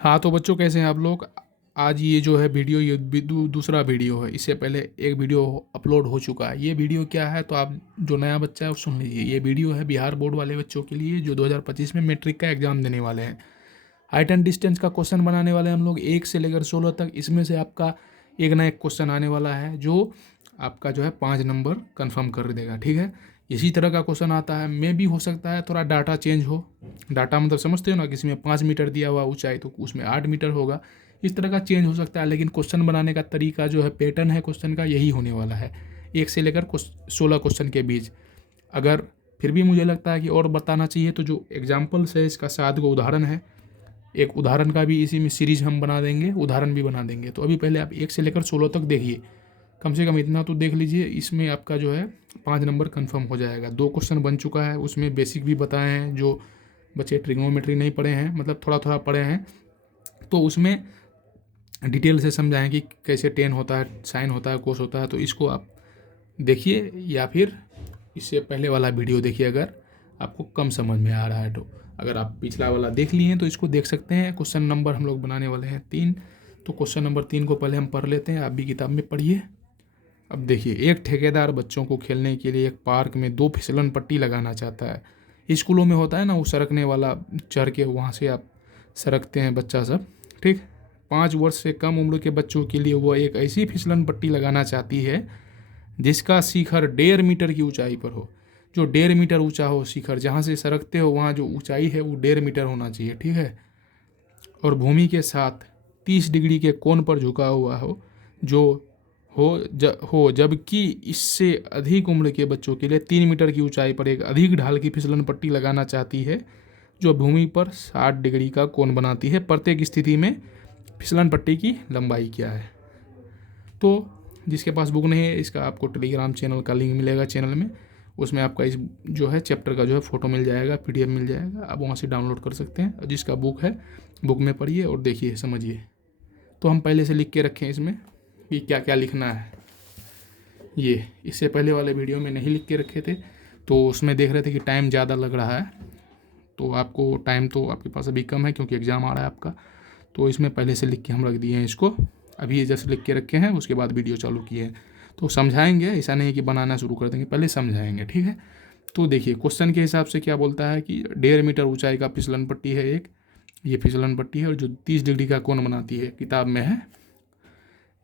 हाँ तो बच्चों, कैसे हैं आप लोग? आज ये जो है वीडियो, ये दूसरा वीडियो है। इससे पहले एक वीडियो अपलोड हो चुका है। ये वीडियो क्या है, तो आप जो नया बच्चा है वो सुन लीजिए। ये वीडियो है बिहार बोर्ड वाले बच्चों के लिए जो 2025 में मैट्रिक का एग्ज़ाम देने वाले हैं। हाइट एंड डिस्टेंस का क्वेश्चन बनाने वाले हैं हम लोग 1 से लेकर 16 तक। इसमें से आपका एक ना एक क्वेश्चन आने वाला है जो आपका जो है 5 नंबर कन्फर्म कर देगा, ठीक है। इसी तरह का क्वेश्चन आता है, मे भी हो सकता है थोड़ा डाटा चेंज हो। डाटा मतलब समझते हो ना, किसी में 5 मीटर दिया हुआ ऊंचाई तो उसमें 8 मीटर होगा। इस तरह का चेंज हो सकता है, लेकिन क्वेश्चन बनाने का तरीका जो है, पैटर्न है क्वेश्चन का, यही होने वाला है 1 से लेकर 16 क्वेश्चन के बीच। अगर फिर भी मुझे लगता है कि और बताना चाहिए तो जो एग्जाम्पल्स है, इसका 7 गो उदाहरण है। एक उदाहरण का भी इसी में सीरीज हम बना देंगे, उदाहरण भी बना देंगे। तो अभी पहले आप 1 से लेकर 16 तक देखिए, कम से कम इतना तो देख लीजिए। इसमें आपका जो है 5 नंबर कंफर्म हो जाएगा। 2 क्वेश्चन बन चुका है, उसमें बेसिक भी बताए हैं। जो बच्चे ट्रिग्नोमेट्री नहीं पढ़े हैं, मतलब थोड़ा थोड़ा पढ़े हैं, तो उसमें डिटेल से समझाएं कि कैसे टेन होता है, साइन होता है, कोस होता है। तो इसको आप देखिए, या फिर इससे पहले वाला वीडियो देखिए अगर आपको कम समझ में आ रहा है तो। अगर आप पिछला वाला देख लिए हैं तो इसको देख सकते हैं। क्वेश्चन नंबर हम लोग बनाने वाले हैं 3। तो क्वेश्चन नंबर 3 को पहले हम पढ़ लेते हैं, आप भी किताब में पढ़िए। अब देखिए, एक ठेकेदार बच्चों को खेलने के लिए एक पार्क में 2 फिसलन पट्टी लगाना चाहता है। स्कूलों में होता है ना वो सरकने वाला, चढ़ के वहाँ से आप सरकते हैं बच्चा सब, ठीक। 5 वर्ष से कम उम्र के बच्चों के लिए वो एक ऐसी फिसलन पट्टी लगाना चाहती है जिसका शिखर 1.5 मीटर की ऊंचाई पर हो। जो 1.5 मीटर ऊंचा हो शिखर, जहाँ से सरकते हो वहाँ जो ऊंचाई है वो 1.5 मीटर होना चाहिए, ठीक है। और भूमि के साथ 30 डिग्री के कोण पर झुका हुआ हो, जो हो जबकि इससे अधिक उम्र के बच्चों के लिए 3 मीटर की ऊंचाई पर एक अधिक ढाल की फिसलन पट्टी लगाना चाहती है जो भूमि पर 60 डिग्री का कोण बनाती है। प्रत्येक स्थिति में फिसलन पट्टी की लंबाई क्या है। तो जिसके पास बुक नहीं है, इसका आपको टेलीग्राम चैनल का लिंक मिलेगा चैनल में। उसमें आपका इस जो है चैप्टर का जो है फ़ोटो मिल जाएगा, PDF मिल जाएगा, आप वहाँ से डाउनलोड कर सकते हैं। और जिसका बुक है, बुक में पढ़िए और देखिए, समझिए। तो हम पहले से लिख के रखें इसमें कि क्या क्या लिखना है। ये इससे पहले वाले वीडियो में नहीं लिख के रखे थे, तो उसमें देख रहे थे कि टाइम ज़्यादा लग रहा है। तो आपको टाइम तो आपके पास अभी कम है क्योंकि एग्ज़ाम आ रहा है आपका। तो इसमें पहले से लिख के हम रख दिए हैं इसको, अभी जैसे लिख के रखे हैं, उसके बाद वीडियो चालू किए हैं। तो समझाएंगे, ऐसा नहीं कि बनाना शुरू कर देंगे, पहले समझाएंगे, ठीक है। तो देखिए, क्वेश्चन के हिसाब से क्या बोलता है कि 1.5 मीटर ऊंचाई का फिसलन पट्टी है एक, ये फिसलन पट्टी है, और जो 30 डिग्री का कोण बनाती है, किताब में है।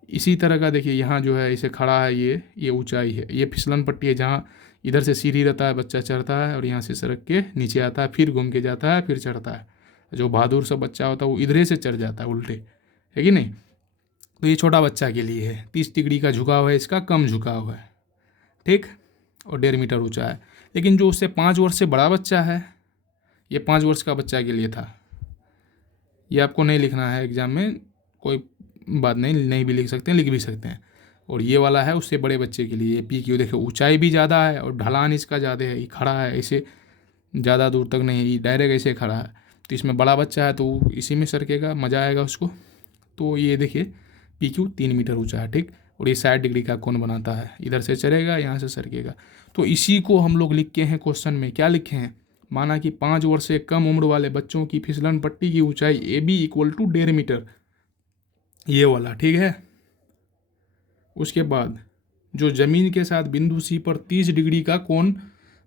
इसी तरह का देखिए, यहाँ जो है इसे खड़ा है, ये ऊंचाई है, ये फिसलन पट्टी है जहाँ इधर से सीढ़ी रहता है, बच्चा चढ़ता है और यहाँ से सड़क के नीचे आता है, फिर घूम के जाता है, फिर चढ़ता है। जो बहादुर सा बच्चा होता है वो इधरे से चढ़ जाता है उल्टे, है कि नहीं। तो ये छोटा बच्चा के लिए है। 30 डिग्री का झुकाव है, इसका कम झुकाव है, ठीक। और 1.5 मीटर ऊंचा है। लेकिन जो उससे 5 वर्ष से बड़ा बच्चा है, ये 5 वर्ष का बच्चा के लिए था। ये आपको नहीं लिखना है एग्जाम में, कोई बात नहीं, नहीं भी लिख सकते हैं, लिख भी सकते हैं। और ये वाला है उससे बड़े बच्चे के लिए, PQ। देखो ऊंचाई भी ज़्यादा है और ढलान इसका ज़्यादा है। ये खड़ा है ऐसे, ज़्यादा दूर तक नहीं, ये डायरेक्ट ऐसे खड़ा है। तो इसमें बड़ा बच्चा है तो इसी में सरकेगा, मज़ा आएगा उसको। तो ये देखिए, PQ 3 मीटर ऊंचा है, ठीक। और ये 60 डिग्री का कोण बनाता है, इधर से चढ़ेगा, यहाँ से सरकेगा। तो इसी को हम लोग लिख के हैं क्वेश्चन में, क्या लिखे हैं, माना कि 5 वर्ष से कम उम्र वाले बच्चों की फिसलन पट्टी की ऊंचाई AB इक्वल टू 1.5 मीटर, ये वाला, ठीक है। उसके बाद जो जमीन के साथ बिंदु C पर 30 डिग्री का कोण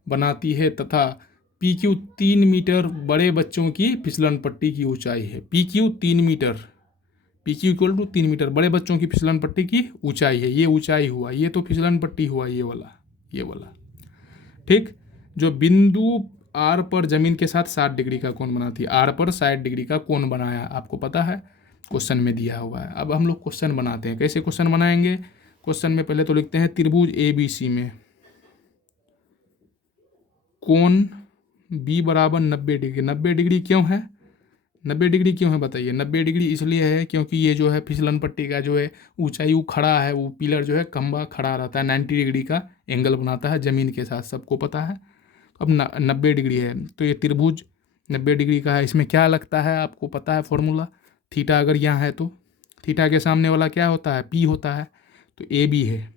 बनाती है तथा PQ 3 मीटर बड़े बच्चों की फिसलन पट्टी की ऊंचाई है। PQ 3 metre, PQ equal to 3 metre बड़े बच्चों की फिसलन पट्टी की ऊंचाई है। ये ऊंचाई हुआ, ये तो फिसलन पट्टी हुआ, ये वाला, ये वाला, ठीक। जो बिंदु R पर जमीन के साथ 60 डिग्री का कोण बनाती है, R पर 60 डिग्री का कोण बनाया, आपको पता है, क्वेश्चन में दिया हुआ है। अब हम लोग क्वेश्चन बनाते हैं। कैसे क्वेश्चन बनाएंगे? क्वेश्चन में पहले तो लिखते हैं, त्रिभुज ABC में कोण B बराबर 90 डिग्री। 90 डिग्री क्यों है? 90 डिग्री क्यों है बताइए? 90 डिग्री इसलिए है क्योंकि ये जो है फिसलन पट्टी का जो है ऊंचाई, वो खड़ा है, वो पिलर जो है खंबा खड़ा रहता है, 90 डिग्री का एंगल बनाता है जमीन के साथ, सबको पता है। अब 90 डिग्री है तो ये त्रिभुज 90 डिग्री का है। इसमें क्या लगता है, आपको पता है फॉर्मूला, थीटा अगर यहाँ है तो थीटा के सामने वाला क्या होता है, P होता है। तो AB है,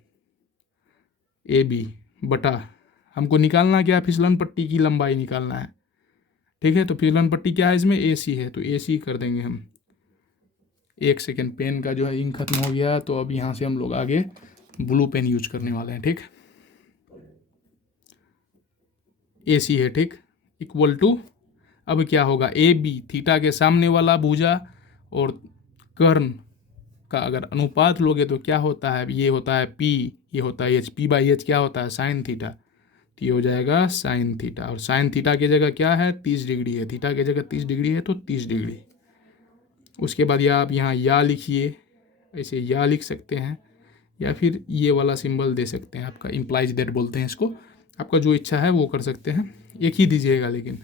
AB बटा, हमको निकालना क्या, फिसलन पट्टी की लंबाई निकालना है, ठीक है। तो फिसलन पट्टी क्या है इसमें, AC है, तो AC कर देंगे हम। 1 सेकेंड, पेन का जो है इंक खत्म हो गया, तो अब यहाँ से हम लोग आगे ब्लू पेन यूज करने वाले हैं। ठीक, AC है। ठीक, इक्वल टू, अब क्या होगा, AB थीटा के सामने वाला भुजा और कर्ण का अगर अनुपात लोगे तो क्या होता है, ये होता है P, ये होता है H, P/H क्या होता है, साइन थीटा। तो ये हो जाएगा साइन थीटा, और साइन थीटा की जगह क्या है, 30 डिग्री है। थीटा की जगह 30 डिग्री है तो 30 डिग्री। उसके बाद या आप यहाँ या लिखिए, ऐसे या लिख सकते हैं, या फिर ये वाला सिंबल दे सकते हैं, आपका इम्प्लाइज दैट बोलते हैं इसको, आपका जो इच्छा है वो कर सकते हैं, एक ही दीजिएगा लेकिन।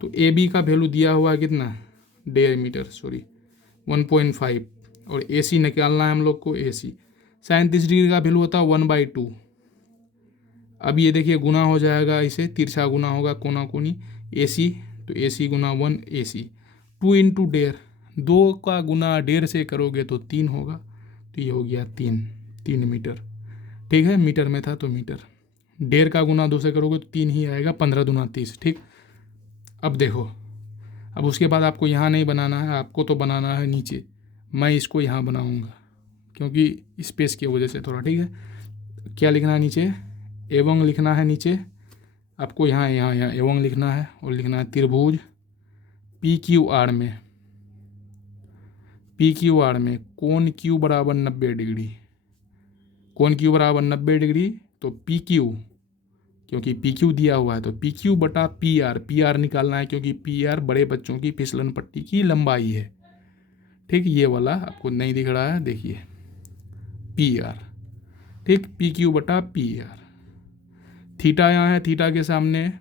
तो AB का वैल्यू दिया हुआ है कितना, 1.5 मीटर, सॉरी 1.5, और AC निकालना है हम लोग को, AC साइन 30 डिग्री का वैल्यू होता है 1/2। अब ये देखिए गुना हो जाएगा, इसे तिरछा गुना होगा, कोना कोनी, AC, तो AC गुना 1 AC, 2 इंटू 1.5, 2 का गुना 1.5 से करोगे तो 3 होगा, तो ये हो गया 3 मीटर। ठीक है, मीटर में था तो मीटर, 1.5 का गुना 2 से करोगे तो 3 ही आएगा, 15 दूना 30। ठीक, अब देखो, अब उसके बाद आपको यहाँ नहीं बनाना है, आपको तो बनाना है नीचे। मैं इसको यहाँ बनाऊँगा क्योंकि स्पेस की वजह से थोड़ा। ठीक है, क्या लिखना है नीचे, एवं लिखना है नीचे आपको, यहाँ यहाँ यहाँ एवं लिखना है, और लिखना है त्रिभुज PQR में, PQR में कोण Q बराबर 90 डिग्री, कोण Q बराबर 90 डिग्री, तो PQ, क्योंकि PQ दिया हुआ है तो PQ बटा PR निकालना है, क्योंकि PR बड़े बच्चों की फिसलन पट्टी की लंबाई है। ठीक, ये वाला आपको नहीं दिख रहा है, देखिए PR। ठीक, PQ बटा PR, थीटा यहाँ है, थीटा के सामने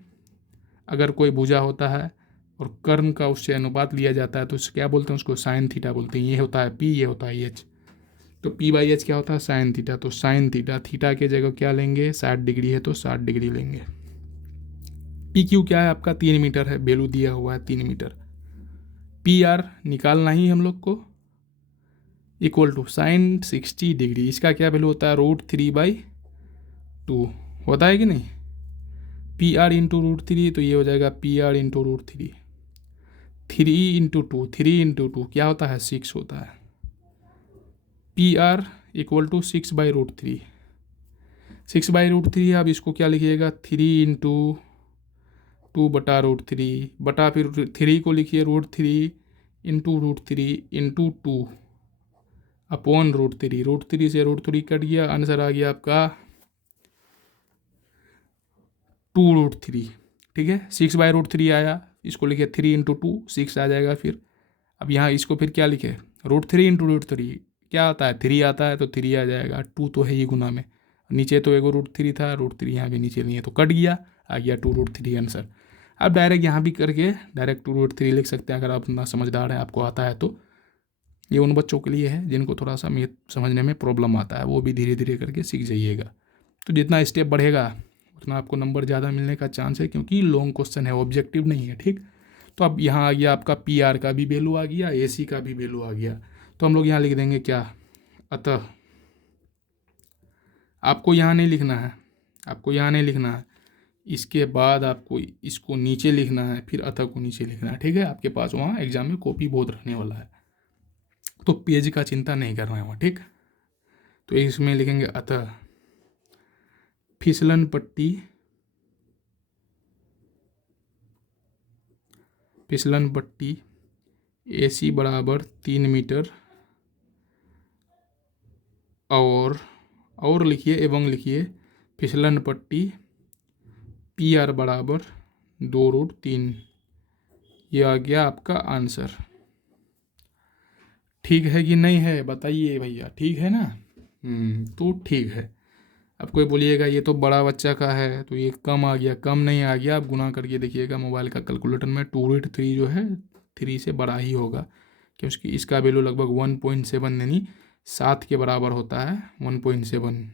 अगर कोई भुजा होता है और कर्ण का उससे अनुपात लिया जाता है तो उससे क्या बोलते हैं, उसको साइन थीटा बोलते हैं। ये होता है P, ये होता है H, तो P/H क्या होता है, साइन थीटा। तो साइन थीटा, थीटा के जगह क्या लेंगे, 60 डिग्री है तो 60 डिग्री लेंगे। PQ क्या है आपका, 3 मीटर है, वैल्यू दिया हुआ है 3 मीटर। PR निकालना ही हम लोग को, इक्वल टू साइन 60 डिग्री, इसका क्या वैल्यू होता है, √3/2 होता है कि नहीं, PR इंटू √3, तो ये हो जाएगा PR इंटू √3, 3 इंटू 2 क्या होता है, 6 होता है। PR इक्वल टू 6/√3, 6/√3, अब इसको क्या लिखिएगा, 3 इंटू 2 बटा √3 बटा, फिर 3 को लिखिए √3 इंटू √3 इंटू 2 अपॉन √3, √3 से √3 कट गया, आंसर आ गया आपका 2√3। ठीक है, 6/√3 आया, इसको लिखे 3 इंटू 2, 6 आ जाएगा। फिर अब यहाँ इसको फिर क्या लिखे, √3 इंटू √3 क्या आता है, 3 आता है तो 3 आ जाएगा, 2 तो है ही गुना में, नीचे तो एगो √3 था, √3 यहाँ भी नीचे नहीं है तो कट गया, आ गया 2√3 आंसर। अब डायरेक्ट यहाँ भी करके डायरेक्ट 2√3 लिख सकते हैं, अगर आप ना समझदार हैं, आपको आता है तो। ये उन बच्चों के लिए है जिनको थोड़ा सा मैथ समझने में प्रॉब्लम आता है, वो भी धीरे धीरे करके सीख जाइएगा। तो जितना स्टेप बढ़ेगा उतना आपको नंबर ज़्यादा मिलने का चांस है, क्योंकि लॉन्ग क्वेश्चन है, ऑब्जेक्टिव नहीं है। ठीक, तो अब यहाँ आ गया आपका PR का भी वैल्यू आ गया, AC का भी वैल्यू आ गया, तो हम लोग यहाँ लिख देंगे क्या, अतः। आपको यहाँ नहीं लिखना है, आपको यहाँ नहीं लिखना है, इसके बाद आपको इसको नीचे लिखना है, फिर अतः को नीचे लिखना है। ठीक है, आपके पास वहाँ एग्जाम में कॉपी बहुत रहने वाला है, तो पेज का चिंता नहीं करना है वहाँ। ठीक, तो इसमें लिखेंगे अतः फिसलन पट्टी, फिसलन पट्टी AC बराबर 3 मीटर, और लिखिए एवं लिखिए फिसलन पट्टी PR बराबर 2√3, ये आ गया आपका आंसर। ठीक है कि नहीं है, बताइए भैया, ठीक है ना। तो ठीक है। अब कोई बोलिएगा ये तो बड़ा बच्चा का है तो ये कम आ गया, कम नहीं आ गया, आप गुना करके देखिएगा मोबाइल का कैलकुलेटर में, 2√3 जो है 3 से बड़ा ही होगा, क्योंकि इसका वैल्यू लगभग 1.7 यानी 7 के बराबर होता है, 1.7,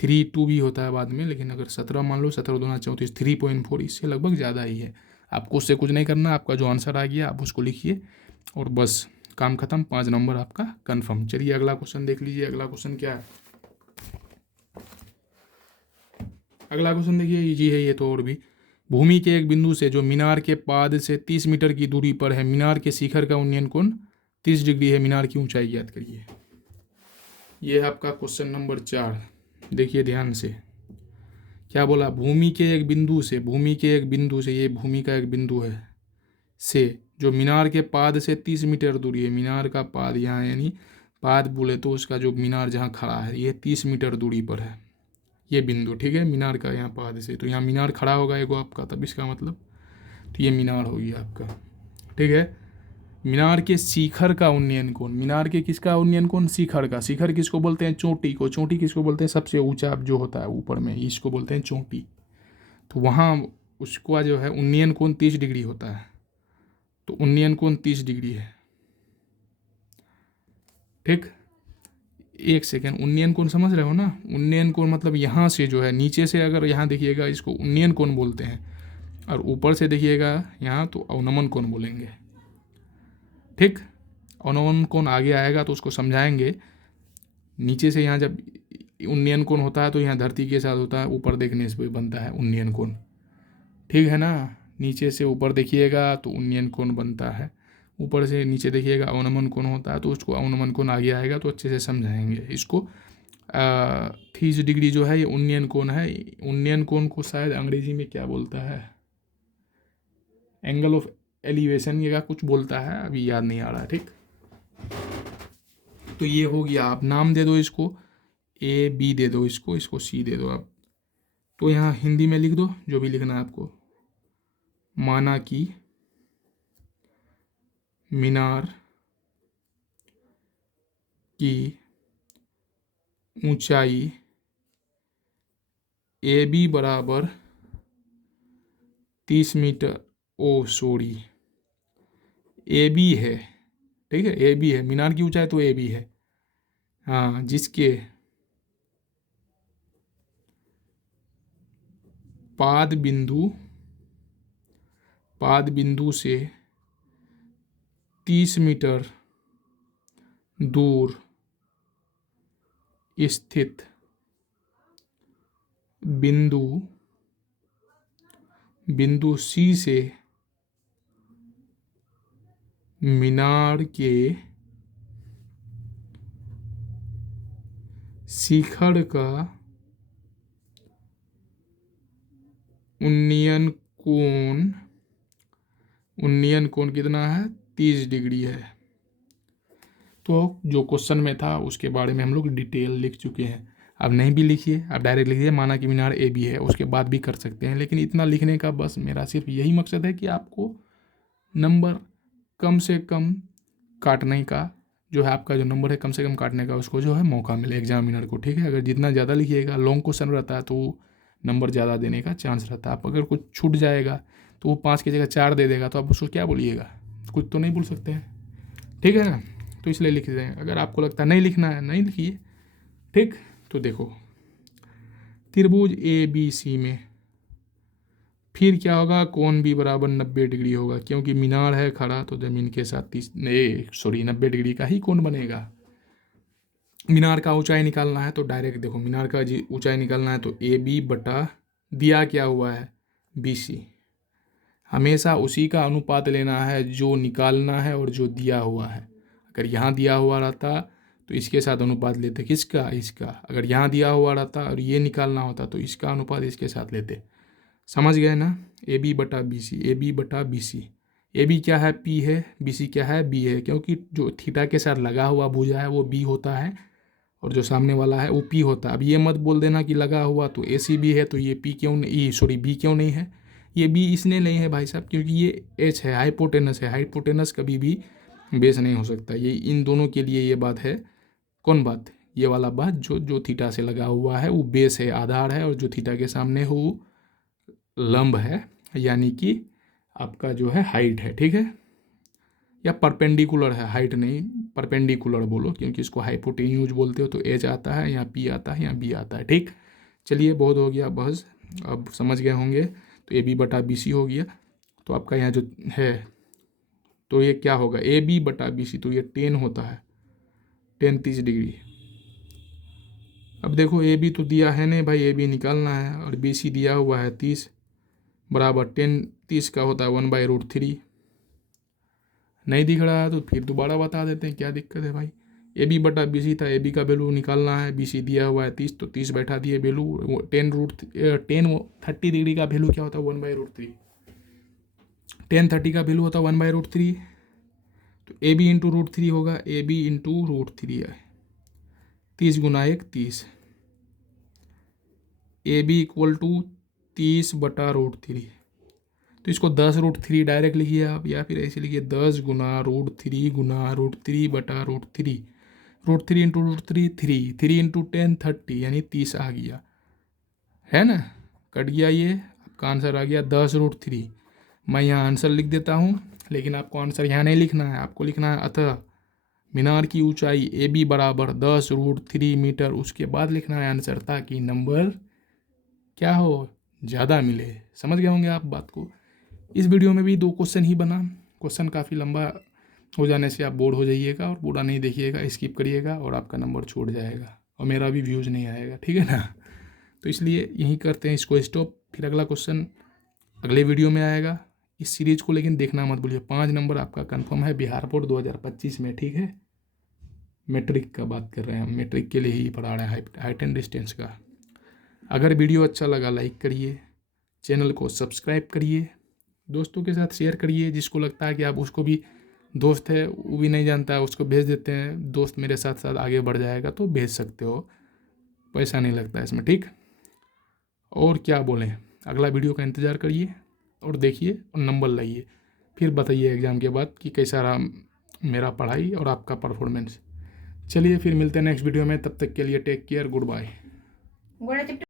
3.2 भी होता है बाद में, लेकिन अगर 17 मान लो, 17 दूना 34, 3.4 इससे लगभग ज़्यादा ही है। आपको उससे कुछ नहीं करना, आपका जो आंसर आ गया आप उसको लिखिए और बस काम खत्म, 5 नंबर आपका कंफर्म। चलिए अगला क्वेश्चन देख लीजिए, अगला क्वेश्चन क्या है। अगला क्वेश्चन देखिए, इजी है ये तो, और भी। भूमि के एक बिंदु से जो मीनार के पाद से 30 मीटर की दूरी पर है, मीनार के शिखर का उन्नयन कोण 30 डिग्री है मीनार की ऊंचाई, याद करिए। ये है आपका क्वेश्चन नंबर 4। देखिए ध्यान से क्या बोला, भूमि के एक बिंदु से, भूमि के एक बिंदु से, ये भूमि का एक बिंदु है, से जो मीनार के पाद से 30 मीटर दूरी है, मीनार का पाद यहाँ, यानी पाद बोले तो उसका जो मीनार जहाँ खड़ा है ये 30 मीटर दूरी पर है ये बिंदु, ठीक है, मीनार का यहाँ पाद से। तो यहाँ मीनार खड़ा होगा एगो आपका, तब इसका मतलब तो ये मीनार होगी आपका, ठीक है। मीनार के शिखर का उन्नयन कोण, मीनार के किसका उन्नयन कोण, शिखर का। शिखर किसको बोलते हैं, चोटी को। चोटी किसको बोलते हैं, सबसे ऊंचा जो होता है ऊपर में, इसको बोलते हैं चोटी। तो वहाँ उसका जो है उन्नयन कोण 30 डिग्री होता है, तो उन्नयन कोण 30 डिग्री है, ठीक। एक सेकेंड, उन्नयन कोण समझ रहे हो ना, उन्नयन कोण मतलब यहाँ से जो है नीचे से, अगर यहाँ देखिएगा इसको उन्नयन कोण बोलते हैं, और ऊपर से देखिएगा यहाँ तो अवनमन कोण बोलेंगे, ठीक। अवनमन कोण आगे आएगा तो उसको समझाएंगे। नीचे से यहाँ जब उन्नयन कोण होता है तो यहाँ धरती के साथ होता है, ऊपर देखने से बनता है उन्नयन कोण, ठीक है ना। नीचे से ऊपर देखिएगा तो उन्नयन कोण बनता है, ऊपर से नीचे देखिएगा अवनमन कोण होता है, तो उसको अवनमन कोण आगे आएगा तो अच्छे से समझाएंगे इसको। 30 डिग्री जो है ये उन्नयन कोण है। उन्नयन कोण को शायद अंग्रेजी में क्या बोलता है, एंगल ऑफ एलिवेशन या कुछ बोलता है, अभी याद नहीं आ रहा, ठीक। तो ये हो गया, आप नाम दे दो इसको, ए बी दे दो इसको, इसको सी दे दो आप। तो यहाँ हिंदी में लिख दो जो भी लिखना है आपको। माना कि मीनार की ऊंचाई ए बी बराबर 30 metre, oh sorry, A B है, ठीक है, ए बी है, मीनार की ऊंचाई तो ए बी है, हाँ, जिसके पाद बिंदु से 30 मीटर दूर स्थित बिंदु सी से मीनार के शिखर का उन्नयन कोण कितना है, 30 डिग्री है। तो जो क्वेश्चन में था उसके बारे में हम लोग डिटेल लिख चुके हैं। अब नहीं भी लिखिए, आप डायरेक्ट लिखिए माना कि मीनार ए बी है, उसके बाद भी कर सकते हैं, लेकिन इतना लिखने का बस मेरा सिर्फ यही मकसद है कि आपको नंबर कम से कम काटने का, जो है आपका जो नंबर है कम से कम काटने का उसको जो है मौका मिले एग्जामिनर को, ठीक है। अगर जितना ज़्यादा लिखिएगा, लॉन्ग क्वेश्चन रहता है तो नंबर ज़्यादा देने का चांस रहता है। आप अगर कुछ छूट जाएगा तो वो 5 की जगह 4 दे देगा, तो आप उसको क्या बोलिएगा, कुछ तो नहीं बोल सकते हैं, ठीक है ना। तो इसलिए लिख दें, अगर आपको लगता है नहीं लिखना है नहीं लिखिए, ठीक। तो देखो त्रिभुज ए बी सी में फिर क्या होगा, कोण भी बराबर 90 डिग्री होगा, क्योंकि मीनार है खड़ा तो ज़मीन के साथ 90 डिग्री का ही कोण बनेगा। मीनार का ऊंचाई निकालना है तो डायरेक्ट देखो, मीनार का ऊंचाई निकालना है तो ए बी बटा दिया क्या हुआ है, बी सी। हमेशा उसी का अनुपात लेना है जो निकालना है और जो दिया हुआ है। अगर यहाँ दिया हुआ रहता तो इसके साथ अनुपात लेते, किसका, इसका। अगर यहाँ दिया हुआ रहता और ये निकालना होता तो इसका अनुपात इसके साथ लेते। समझ गए ना, ए बी बटा बी सी, ए बी बटा बी सी। ए बी क्या है, पी है, बी सी क्या है, बी है, क्योंकि जो थीटा के साथ लगा हुआ भुजा है वो बी होता है और जो सामने वाला है वो पी होता है। अब ये मत बोल देना कि लगा हुआ तो ए सी बी है तो ये पी क्यों नहीं, सॉरी बी क्यों नहीं है। ये बी इसलिए नहीं है भाई साहब क्योंकि ये एच है, हाइपोटेनस है, हाइपोटेनस कभी भी बेस नहीं हो सकता। ये इन दोनों के लिए ये बात है, कौन बात, ये वाला बात, जो थीटा से लगा हुआ है वो बेस है, आधार है, और जो थीटा के सामने हो लंब है, यानी कि आपका जो है हाइट है, ठीक है, या परपेंडिकुलर है, हाइट नहीं परपेंडिकुलर बोलो, क्योंकि इसको हाइपोटेन्यूज बोलते हो। तो एच आता है, यहाँ पी आता है, यहाँ बी आता है, ठीक। चलिए बहुत हो गया बस, अब समझ गए होंगे। तो ए बी बटा बी सी हो गया, तो आपका यहाँ जो है तो ये क्या होगा, ए बी बटा बी सी, तो ये 10 होता है, 10 30 डिग्री। अब देखो ए बी तो दिया है नहीं भाई, ए बी निकालना है, और बी सी दिया हुआ है 30 बराबर 10, 30 का होता है 1/√3, नहीं दिख रहा है तो फिर दोबारा बता देते हैं, क्या दिक्कत है भाई। ए बी बटा बी सी था, ए बी का वैल्यू निकालना है, बी सी दिया हुआ है 30, तो 30 बैठा दिए वैल्यू। 30 डिग्री का वैल्यू क्या होता है 1/√3। 10 30 का वैल्यू होता है 1/√3। तो ए बी इंटू √3 होगा, ए बी इंटू √3 है, 30 गुना 1 30। ए बी इक्वल टू 30 बटा √3। तो इसको 10√3 डायरेक्ट लिखिए आप, या फिर ऐसे लिखिए 10 गुना √3 गुना √3 बटा √3। √3 इंटू √3 3 इंटू 10 30, यानी 30 आ गया, है ना। कट गया, ये आपका आंसर आ गया 10√3। मैं यहाँ आंसर लिख देता हूँ, लेकिन आपको आंसर यहाँ नहीं लिखना है, आपको लिखना है अतः मीनार की ऊंचाई ए बी बराबर 10√3 मीटर, उसके बाद लिखना है आंसर, ताकि नंबर क्या हो, ज़्यादा मिले। समझ गए होंगे आप बात को। इस वीडियो में भी 2 क्वेश्चन ही बना, क्वेश्चन काफ़ी लंबा हो जाने से आप बोर हो जाइएगा, और पूरा नहीं देखिएगा, स्किप करिएगा और आपका नंबर छूट जाएगा और मेरा भी व्यूज़ नहीं आएगा, ठीक है ना। तो इसलिए यहीं करते हैं इसको स्टॉप, फिर अगला क्वेश्चन अगले वीडियो में आएगा। इस सीरीज को लेकिन देखना मत भूलिए। 5 नंबर आपका कंफर्म है बिहार बोर्ड 2025 में, ठीक है। मैट्रिक का बात कर रहे हैं हम, मैट्रिक के लिए ही पढ़ा रहे हैं, हाइट एंड डिस्टेंस का। अगर वीडियो अच्छा लगा लाइक करिए, चैनल को सब्सक्राइब करिए, दोस्तों के साथ शेयर करिए, जिसको लगता है कि आप उसको भी दोस्त है वो भी नहीं जानता है, उसको भेज देते हैं, दोस्त मेरे साथ साथ आगे बढ़ जाएगा, तो भेज सकते हो, पैसा नहीं लगता इसमें, ठीक। और क्या बोलें, अगला वीडियो का इंतज़ार करिए और देखिए और नंबर लाइए, फिर बताइए एग्ज़ाम के बाद कि कैसा रहा मेरा पढ़ाई और आपका परफॉर्मेंस। चलिए फिर मिलते हैं नेक्स्ट वीडियो में, तब तक के लिए टेक केयर, गुड बाय।